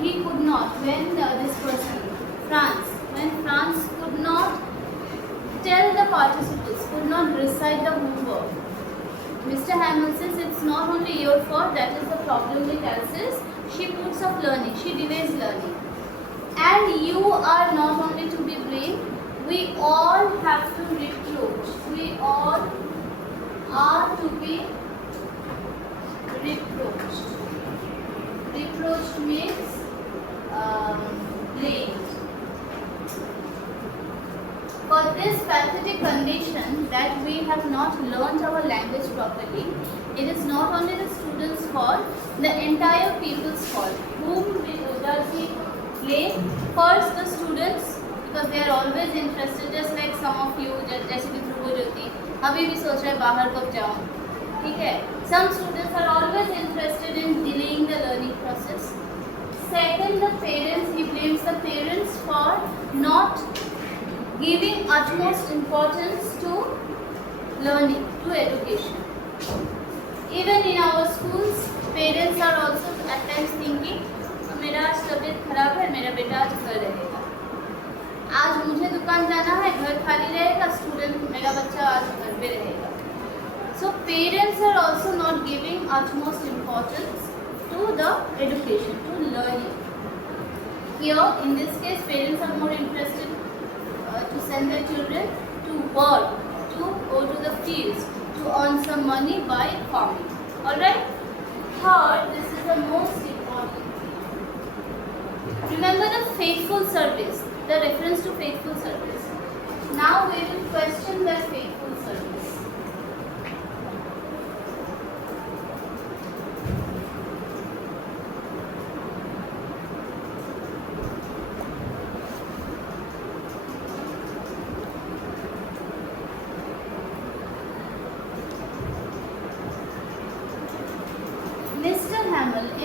he could not, when this person, France, when France could not tell the participants, could not recite the homework, Mr. Hamill says it's not only your fault, that is the problem with Elsa's. She puts off learning, she delays learning. And you are not only to be blamed, we all have to reproach. We all are to be reproached. Reproached means blamed. For this pathetic condition that we have not learnt our language properly, it is not only the students' fault, the entire people's fault. Whom does he blame? First, the students, because they are always interested, just like some of you, जैसे कि ध्रुव ज्योति, अभी भी सोच रहे बाहर कब जाऊँ, ठीक है? Some students are always interested in delaying the learning process. Second, the parents, he blames the parents for not giving utmost importance to learning, to education. Even in our schools, parents are also at times thinking, मेरा आज तबीयत खराब है, मेरा बेटा आज घर रहेगा, आज मुझे दुकान जाना है, घर खाली रहेगा, स्टूडेंट मेरा बच्चा आज घर पे रहेगा. So parents are also not giving utmost importance to the education, to learning. Here, in this case, parents are more interested to send their children to work, to go to the fields, to earn some money by farming. Alright? Third, this is the most important. Remember the faithful service, the reference to faithful service. Now we will question that faithful service.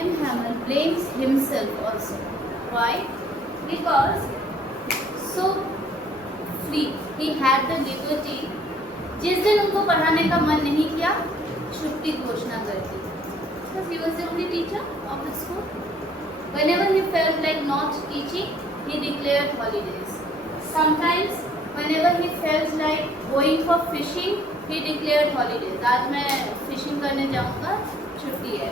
M. Hamill blames himself also. Why? Because so free, he had the liberty. जिस दिन उनको पढ़ाने का मन नहीं किया, छुट्टी घोषणा कर दी. Because he was the only teacher of the school. Whenever he felt like not teaching, he declared holidays. Sometimes, whenever he felt like going for fishing, he declared holidays. आज मैं fishing करने जाऊँगा, छुट्टी है.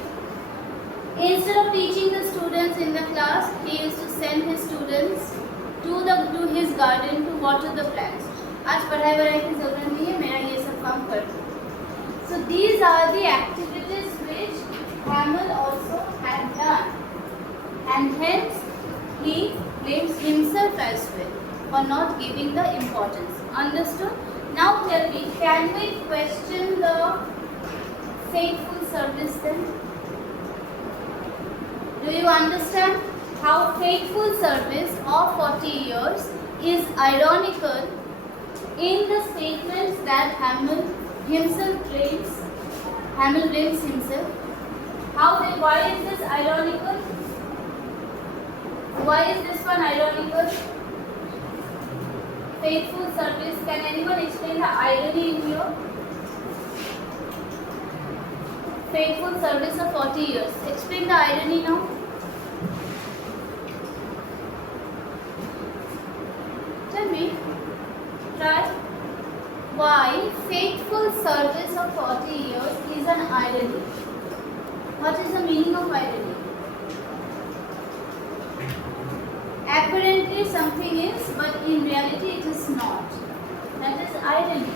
Instead of teaching the students in the class, he used to send his students to his garden to water the plants. आज पढ़ाई वढ़ाई की ज़रूरत नहीं है, मेरा ये सब काम कर दो. So these are the activities which Hamill also had done, and hence he blames himself as well for not giving the importance. Understood? Now tell me, can we question the faithful service then? Do you understand how faithful service of 40 years is ironical in the statements that Hamill himself blames? Hamill blames himself. Why is this ironical? Why is this one ironical? Faithful service. Can anyone explain the irony in here? Faithful service of 40 years. Explain the irony now. Tell me. Try. Why faithful service of 40 years is an irony? What is the meaning of irony? Apparently something is, but in reality it is not. That is irony.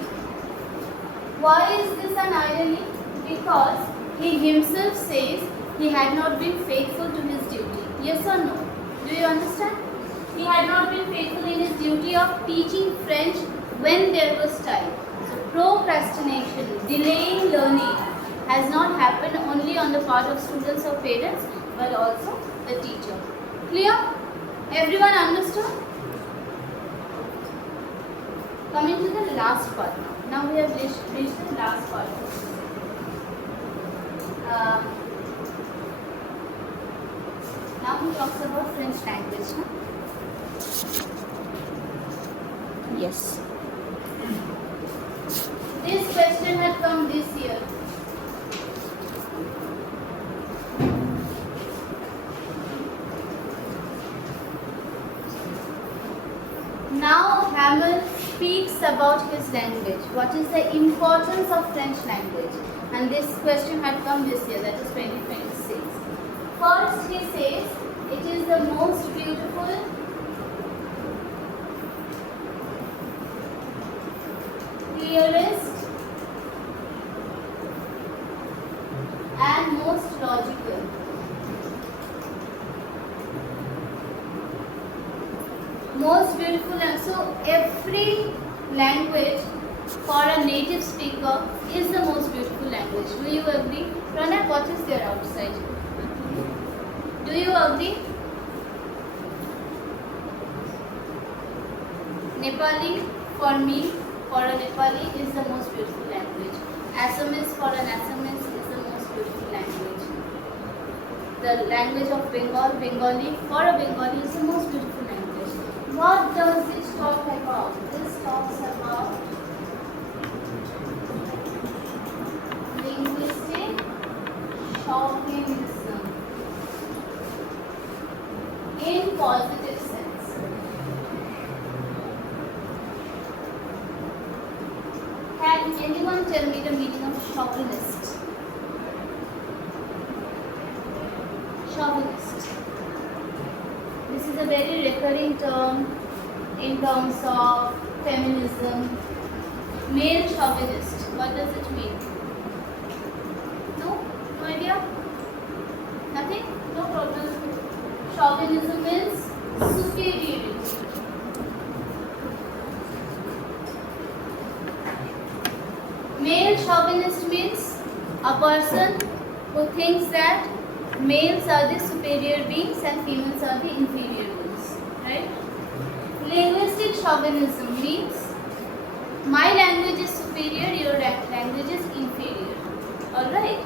Why is this an irony? Because he himself says he had not been faithful to his duty. Yes or no? Do you understand? He had not been faithful in his duty of teaching French when there was time. So procrastination, delaying learning has not happened only on the part of students or parents, but also the teacher. Clear? Everyone understood? Coming to the last part now. Now we have reached the last part. Now he talks about French language. Huh? Yes. This question had come this year. Now Hamel speaks about his language. What is the importance of French language? And this question had come this year, that is 2026. First he says, it is the most beautiful, clearest and most logical. Most beautiful, and so every language for a native speaker is the most beautiful language. Do you agree? Pranay, what is there outside? Do you agree? Nepali, for me, for a Nepali, is the most beautiful language. Assamese, for an Assamese, is the most beautiful language. The language of Bengali, for a Bengali, is the most beautiful language. What does this talk about? This talks about linguistic chauvinism in positive sense. Can anyone tell me the meaning of chauvinist? Chauvinist. This is a very recurring term in terms of feminism. Male chauvinist. What does it mean? No? No idea? Nothing? No problem. Chauvinism is superiority. Male chauvinist means a person who thinks that males are the superior beings and females are the inferior beings, right? Linguistic chauvinism means my language is superior, your language is inferior. Alright?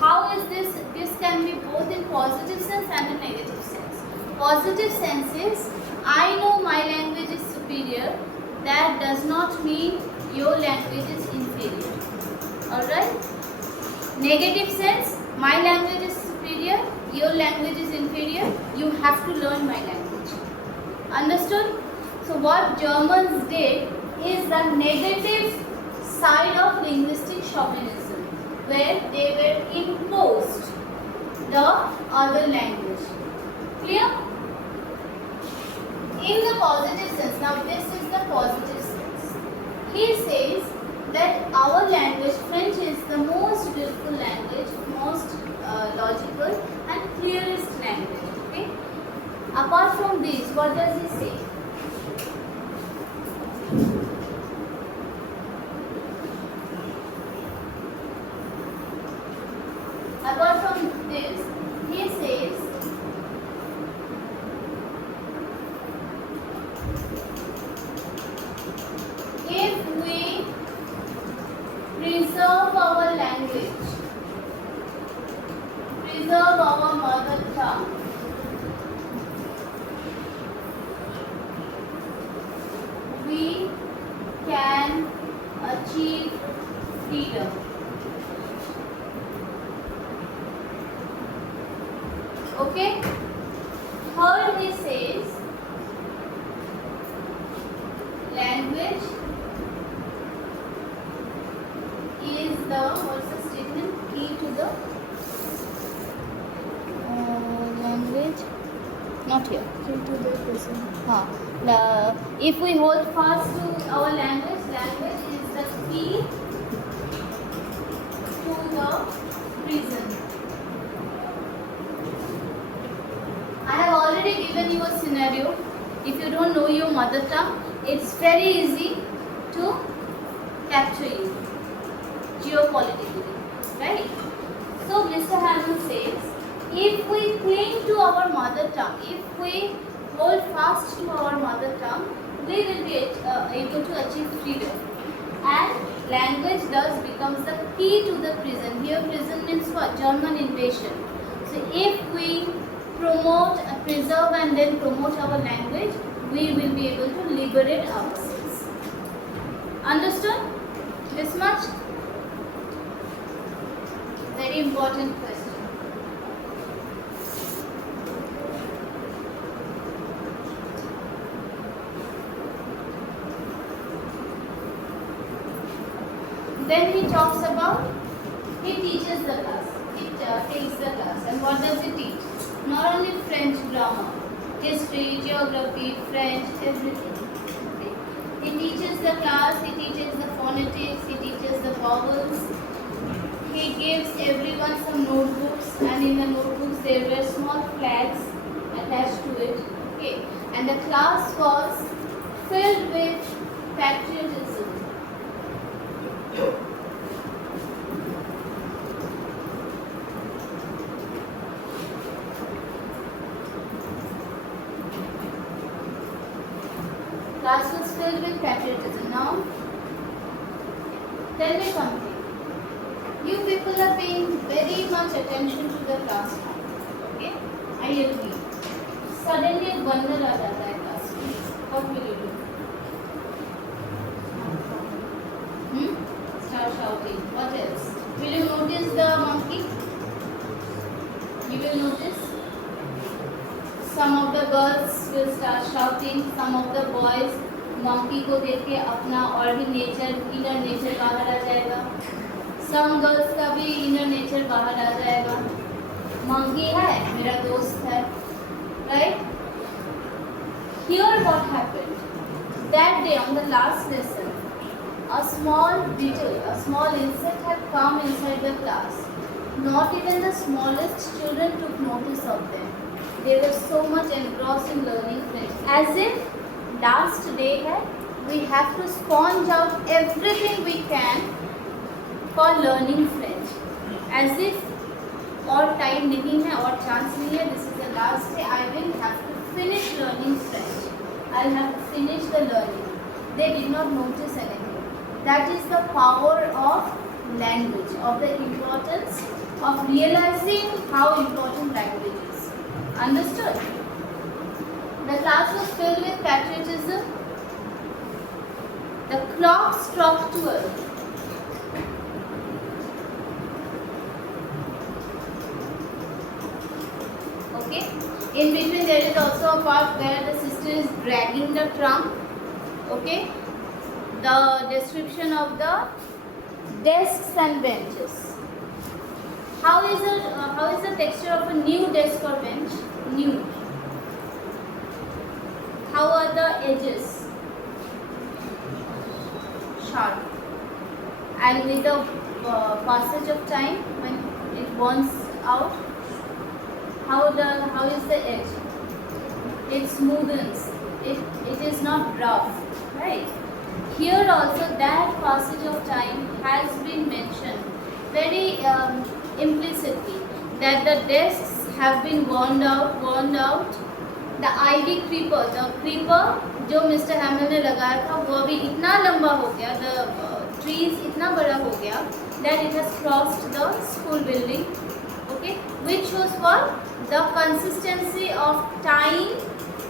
How is this? This can be both in positive sense and in negative sense. Positive sense is, I know my language is superior, that does not mean your language is inferior. Alright? Negative sense, my language is superior, your language is inferior, you have to learn my language. Understood? So what Germans did is the negative side of linguistic chauvinism, where they were imposed the other language. Clear? In the positive sense, now this is the positive sense. He says that our language, French, is the most beautiful language, most logical and clearest language. Okay. Apart from this, what does he say? Apart from this, he says if we preserve our language, preserve our mother tongue, we can achieve freedom. Okay? Third, he says language is the, what's the statement? Key to the language, not here. Key to the prison. If we hold fast to our language, language is the key to the prison. I have already given you a scenario. If you don't know your mother tongue, it's very easy to capture you geopolitically, right? So Mr. Hamel says, if we cling to our mother tongue, if we hold fast to our mother tongue, we will be able to achieve freedom. And language thus becomes the key to the prison. Here prison means what? German invasion. So if we promote, preserve and then promote our language, we will be able to liberate ourselves. Understood? This much? Very important question. Then he talks about, he teaches the class. He takes the class. And what does he teach? Not only French grammar, history, geography, French, everything. Okay. He teaches the class, he teaches the phonetics, he teaches the vowels. He gives everyone some notebooks, and in the notebooks there were small flags attached to it. Okay. And the class was filled with patriotism. Class was filled with patriotism. Now, tell me something. You people are paying very much attention to the class now. Okay? I agree. Suddenly एक बंदर आ जाता है class में. What will you do? Start shouting. What else? Will you notice the monkey? You will notice. Some of the girls will start shouting. Some of the boys monkey को देख के अपना और भी नेचर, inner nature बाहर आ जाएगा. Some girls का भी inner nature बाहर आ जाएगा. Monkey है, मेरा दोस्त है. Right? Here what happened? That day on the last lesson, a small beetle, a small insect had come inside the class. Not even the smallest children took notice of them. They were so much engrossed in learning French. As if last day hai, we have to sponge out everything we can for learning French. As if और time नहीं है और chance नहीं है. This is the last day. I will have to finish learning French. I'll have to finish the learning. They did not notice anything. That is the power of language, of the importance of realizing how important language is. Understood? The class was filled with patriotism. The clock struck 12. Okay. In between there is also a part where the sister is dragging the trunk. Okay. The description of the desks and benches. How is the texture of a new desk or bench? New. How are the edges? Sharp. And with the passage of time, when it burns out, how is the edge? It smoothens. It is not rough, right? Here also that passage of time has been mentioned very implicitly, that the desks have been worn out. The ivy creeper, the creeper जो mister हैमल ने लगाया था वो अभी इतना लंबा हो गया, the trees इतना बड़ा हो गया that it has crossed the school building. Okay, which shows what? The consistency of time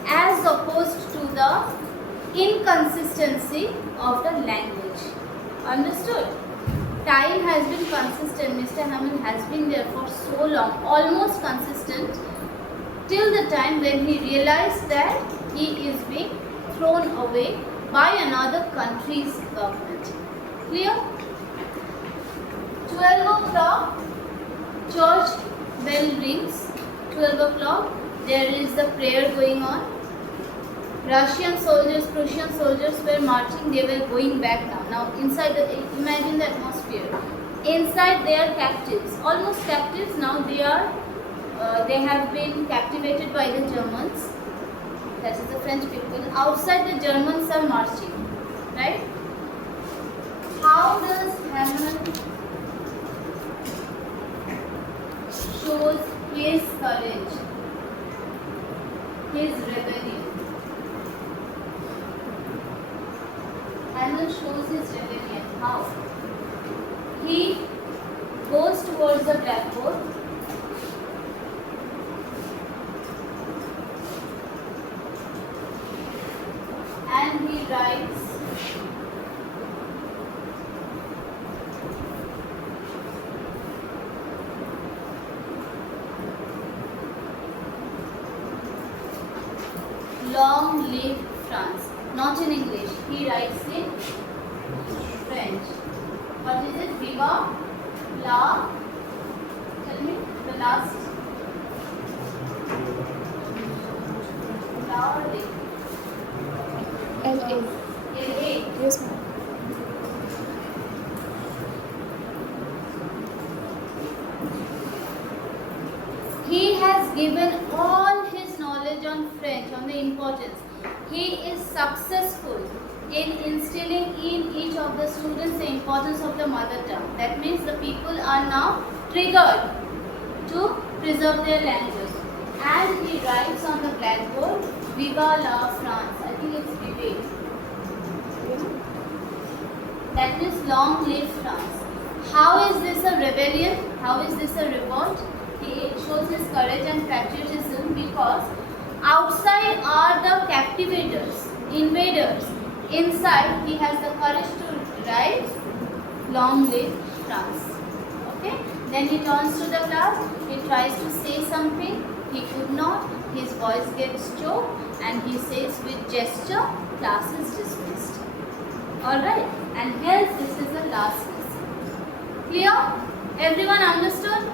as opposed to the inconsistency of the language. Understood? Time has been consistent. Mr. Hammond has been there for so long, almost consistent, till the time when he realized that he is being thrown away by another country's government. Clear? 12 o'clock, church bell rings. 12 o'clock, there is the prayer going on. Russian soldiers, Prussian soldiers were marching, they were going back now. Now inside, imagine the atmosphere. Inside they are captives, almost captives. Now they have been captivated by the Germans. That is the French people. Outside the Germans are marching, right? How does Hammond shows his courage, his rebellion? Hammond shows his rebellion. How? He goes towards the blackboard and he writes "Long live France." Not in English. He writes in French. What is it? Viva la. Tell me the last. La or la? L.A. La. Yes, ma'am. He has given all his knowledge on French, on the importance. He is successful in instilling in each of the students the importance of the mother tongue. That means the people are now triggered to preserve their language. And he writes on the blackboard, Viva la France. I think it's Vive. That means long live France. How is this a rebellion? How is this a revolt? He shows his courage and patriotism because outside are the captivators, invaders. Inside he has the courage to write, long live France. Okay? Then he turns to the class, he tries to say something, he could not, his voice gets choked and he says with gesture, class is dismissed. Alright, and hence this is the last lesson. Clear? Everyone understood?